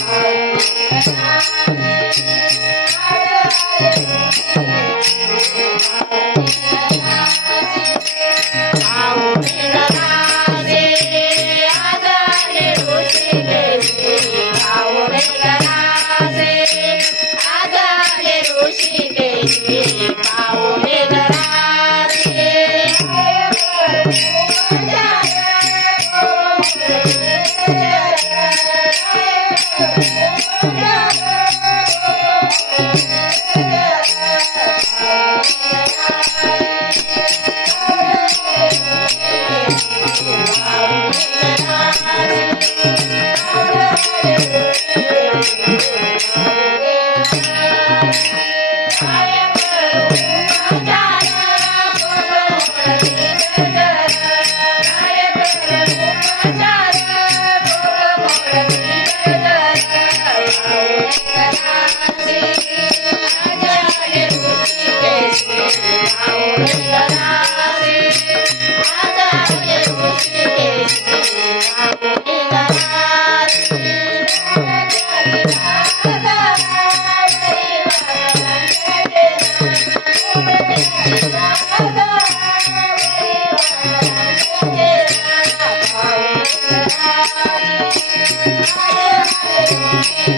Thank you. Thank you.